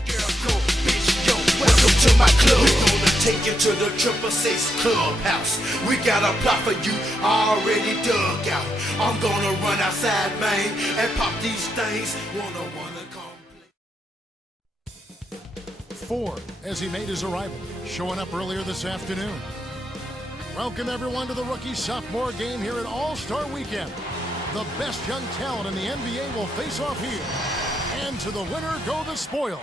Go, bitch, yo, welcome to my club. We're gonna take you to the 666 clubhouse. We got a plot for you already dug out. I'm gonna run outside, man, and pop these things. Wanna come play. Ford, as he made his arrival, showing up earlier this afternoon. Welcome everyone to the rookie-sophomore game here at All-Star Weekend. The best young talent in the NBA will face off here. And to the winner go the spoils.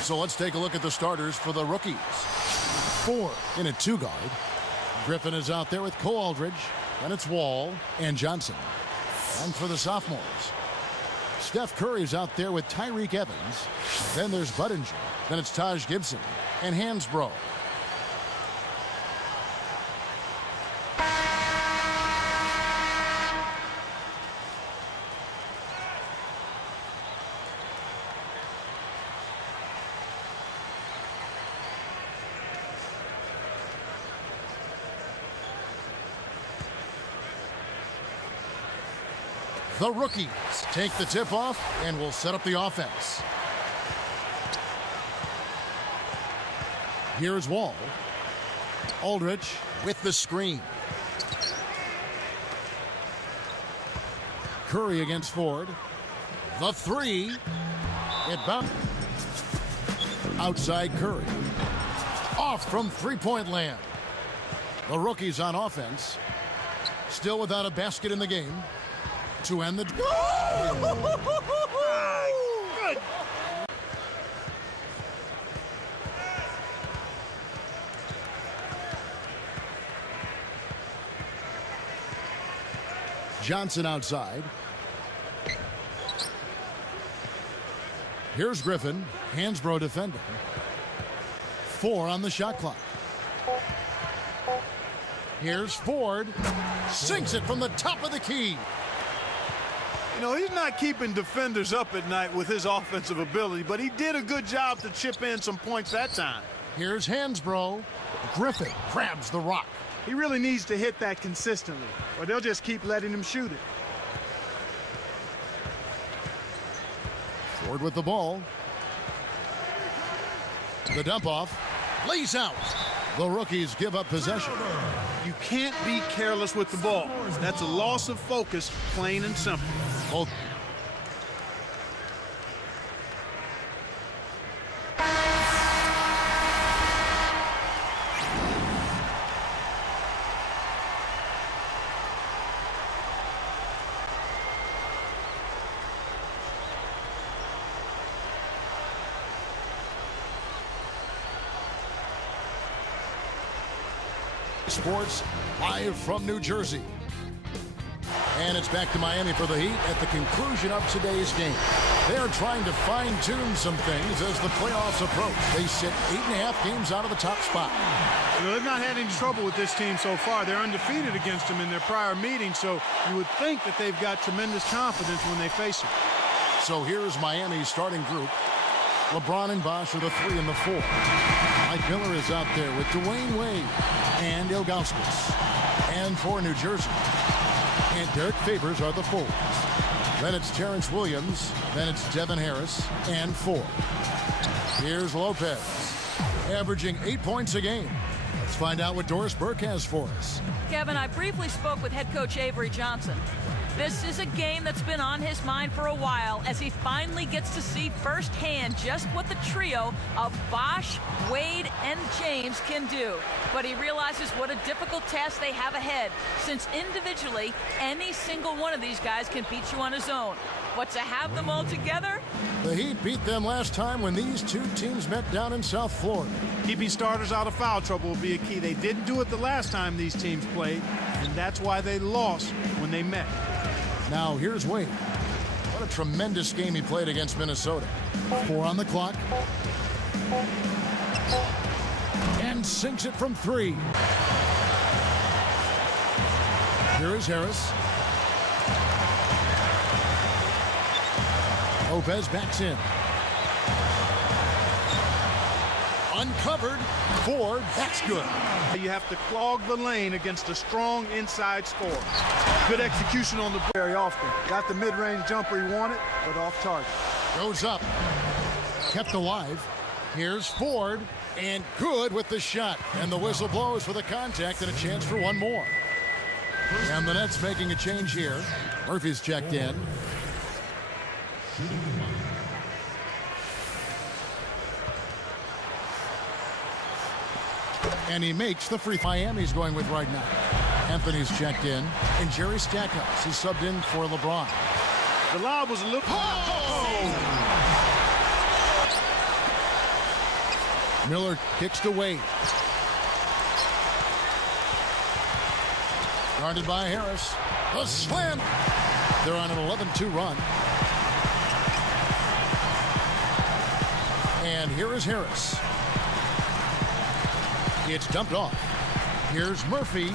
So let's take a look at the starters for the rookies. Ford in a two-guard. Griffin is out there with Cole Aldridge. Then it's Wall and Johnson. And for the sophomores, Steph Curry's out there with Tyreek Evans. Then there's Budinger. Then it's Taj Gibson and Hansbrough. The rookies take the tip off and will set up the offense. Here's Wall. Aldridge with the screen. Curry against Ford. The three. It bounced. Outside Curry. Off from three-point land. The rookies on offense. Still without a basket in the game. To end the... Good. Johnson outside. Here's Griffin. Hansbrough defending. 4 on the shot clock. Here's Ford. Sinks it from the top of the key. You know, he's not keeping defenders up at night with his offensive ability, but he did a good job to chip in some points that time. Here's Hansbrough. Griffin grabs the rock. He really needs to hit that consistently, or they'll just keep letting him shoot it. Ford with the ball. The dump off. Lays out. The rookies give up possession. You can't be careless with the ball. That's a loss of focus, plain and simple. Both. Sports live from New Jersey. And it's back to Miami for the Heat at the conclusion of today's game. They're trying to fine-tune some things as the playoffs approach. They sit 8.5 games out of the top spot. You know, they've not had any trouble with this team so far. They're undefeated against them in their prior meetings, so you would think that they've got tremendous confidence when they face them. So here's Miami's starting group. LeBron and Bosh are the 3 and the 4. Mike Miller is out there with Dwayne Wade and Ilgauskas. And for New Jersey, and Derek Favors are the forwards. Then it's Terrence Williams. Then it's Devin Harris and 4. Here's Lopez, averaging 8 points a game. Let's find out what Doris Burke has for us. Kevin, I briefly spoke with head coach Avery Johnson. This is a game that's been on his mind for a while as he finally gets to see firsthand just what the trio of Bosh, Wade, and James can do. But he realizes what a difficult task they have ahead, since individually, any single one of these guys can beat you on his own. But to have them all together? The Heat beat them last time when these two teams met down in South Florida. Keeping starters out of foul trouble will be a key. They didn't do it the last time these teams played, and that's why they lost when they met. Now here's Wade. What a tremendous game he played against Minnesota. 4 on the clock. And sinks it from 3. Here is Harris. Lopez backs in. Uncovered. Ford, that's good. You have to clog the lane against a strong inside scorer. Good execution on the very often. Got the mid-range jumper he wanted, but off target. Goes up. Kept alive. Here's Ford. And good with the shot. And the whistle blows for the contact and a chance for one more. And the Nets making a change here. Murphy's checked in. And he makes the free throw. Miami's going with right now. Anthony's checked in. And Jerry Stackhouse is subbed in for LeBron. The lob was a little... Miller kicks to Wade. Guarded by Harris. A slam. They're on an 11-2 run. And here is Harris. It's dumped off. Here's Murphy.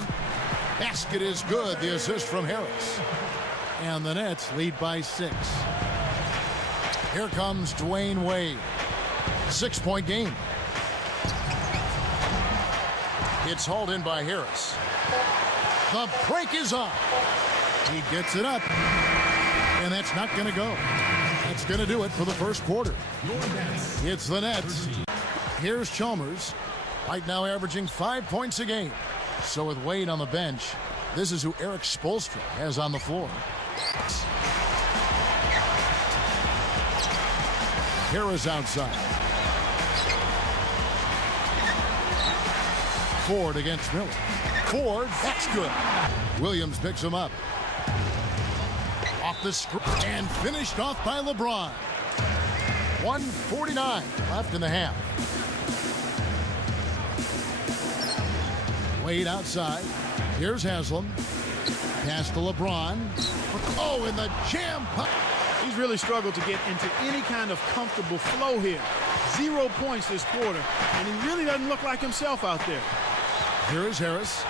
Basket is good. The assist from Harris. And the Nets lead by 6. Here comes Dwayne Wade. 6-point game. It's hauled in by Harris. The break is on. He gets it up. And that's not going to go. That's going to do it for the first quarter. It's the Nets. Here's Chalmers. Right now averaging 5 points a game. So with Wade on the bench, this is who Eric Spoelstra has on the floor. Harris outside. Ford against Miller. Ford, that's good. Williams picks him up. Off the screen and finished off by LeBron. 1:49 left in the half. Wade outside. Here's Haslam. Pass to LeBron. Oh, in the jam. He's really struggled to get into any kind of comfortable flow here. 0 points this quarter, and he really doesn't look like himself out there. Here is Harris.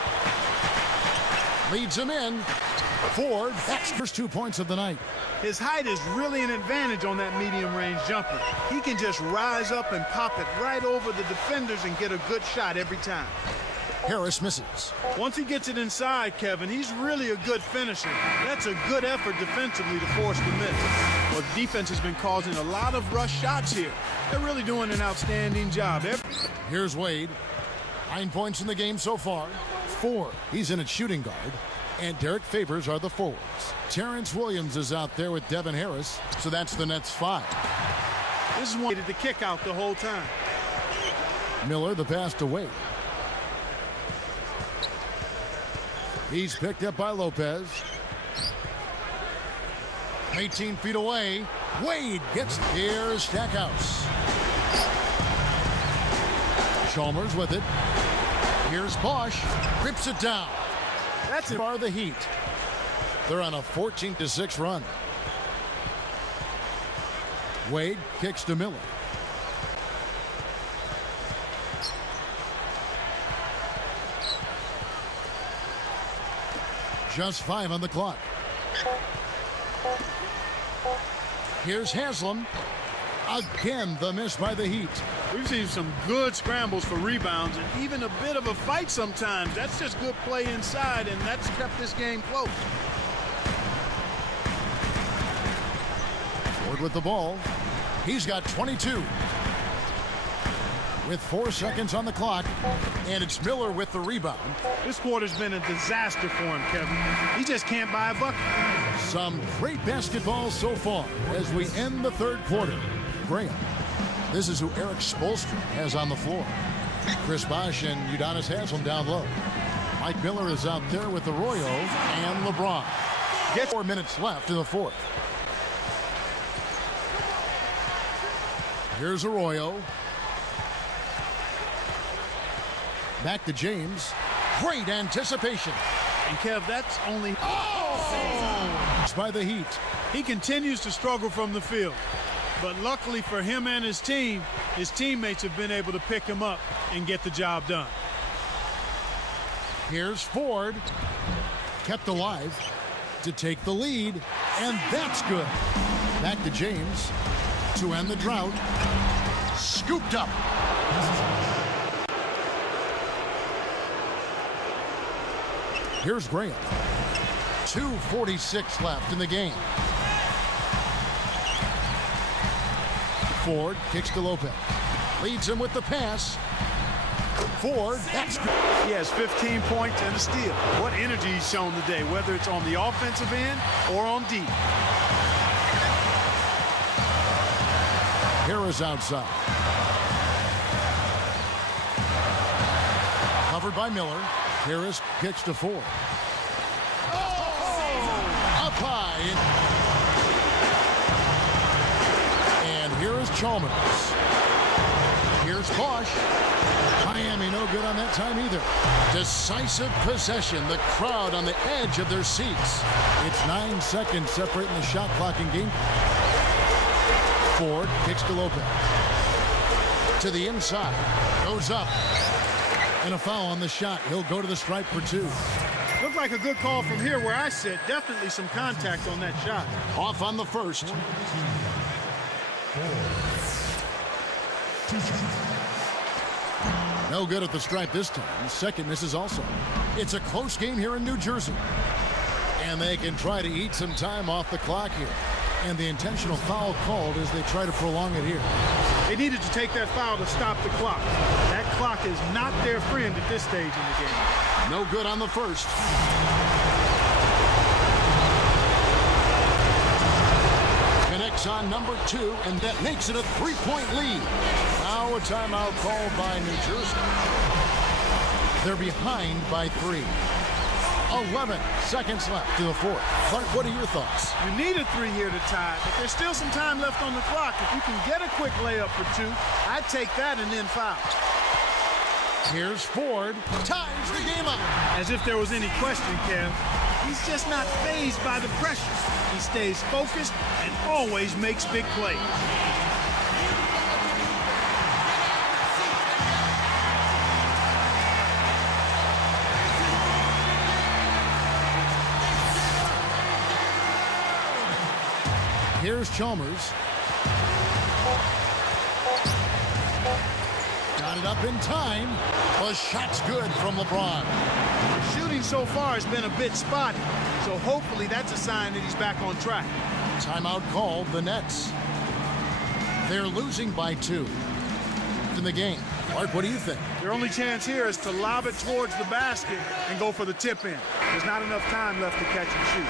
Leads him in. Ford, that's first 2 points of the night. His height is really an advantage on that medium-range jumper. He can just rise up and pop it right over the defenders and get a good shot every time. Harris misses. Once he gets it inside, Kevin, he's really a good finisher. That's a good effort defensively to force the miss. Well, the defense has been causing a lot of rush shots here. They're really doing an outstanding job. Here's Wade. 9 points in the game so far. 4. He's in at shooting guard. And Derek Favors are the forwards. Terrence Williams is out there with Devin Harris. So that's the Nets 5. This is one to kick out the whole time. Miller, the pass to Wade. He's picked up by Lopez. 18 feet away. Wade gets here's Stackhouse. Chalmers with it. Here's Bosch. Rips it down. That's it. Bar the Heat. They're on a 14-6 run. Wade kicks to Miller. Just 5 on the clock. Here's Haslam. Again, the miss by the Heat. We've seen some good scrambles for rebounds and even a bit of a fight sometimes. That's just good play inside, and that's kept this game close. Ford with the ball. He's got 22. With 4 seconds on the clock, and it's Miller with the rebound. This quarter's been a disaster for him, Kevin. He just can't buy a bucket. Some great basketball so far as we end the third quarter. Graham. This is who Eric Spoelstra has on the floor. Chris Bosh and Udonis Haslam down low. Mike Miller is out there with Arroyo and LeBron. Get 4 minutes left in the fourth. Here's Arroyo. Back to James. Great anticipation. And Kev, that's only... It's by the Heat. He continues to struggle from the field. But luckily for him and his team, his teammates have been able to pick him up and get the job done. Here's Ford. Kept alive to take the lead. And that's good. Back to James to end the drought. Scooped up. Here's Graham. 2:46 left in the game. Ford kicks to Lopez. Leads him with the pass. Ford, that's good. He has 15 points and a steal. What energy he's shown today, whether it's on the offensive end or on deep. Harris outside. Covered by Miller. Harris kicks to Ford. Oh! Up high. And here is Chalmers. Here's Bosch. Miami no good on that time either. Decisive possession. The crowd on the edge of their seats. It's 9 seconds separating the shot clock and game. Ford kicks to Lopez. To the inside. Goes up. And a foul on the shot. He'll go to the stripe for 2. Looked like a good call from here where I sit. Definitely some contact on that shot. Off on the first. No good at the stripe this time. Second misses also. It's a close game here in New Jersey. And they can try to eat some time off the clock here. And the intentional foul called as they try to prolong it here. They needed to take that foul to stop the clock. That clock is not their friend at this stage in the game. No good on the first. Connects on number 2, and that makes it a 3-point lead. Now a timeout called by New Jersey. They're behind by 3. 11 seconds left to the fourth. Clark, what are your thoughts? You need a 3 here to tie, but there's still some time left on the clock. If you can get a quick layup for 2, I'd take that and then foul. Here's Ford. Ties the game up. As if there was any question, Kev. He's just not fazed by the pressure. He stays focused and always makes big plays. Here's Chalmers. Got it up in time. The shot's good from LeBron. The shooting so far has been a bit spotty, so hopefully that's a sign that he's back on track. Timeout called the Nets. They're losing by 2 in the game. Clark, what do you think? Their only chance here is to lob it towards the basket and go for the tip in. There's not enough time left to catch and shoot.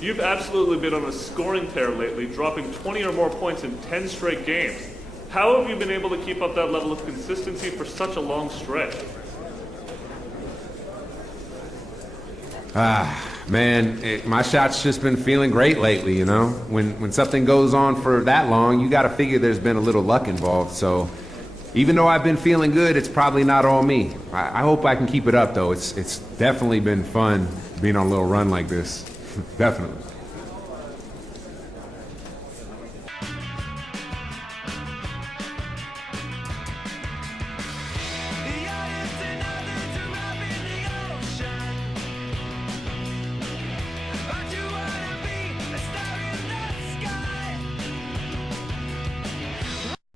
You've absolutely been on a scoring tear lately, dropping 20 or more points in 10 straight games. How have you been able to keep up that level of consistency for such a long stretch? Man, my shot's just been feeling great lately, you know? When something goes on for that long, you gotta figure there's been a little luck involved, so even though I've been feeling good, it's probably not all me. I hope I can keep it up, though. It's definitely been fun being on a little run like this. Definitely.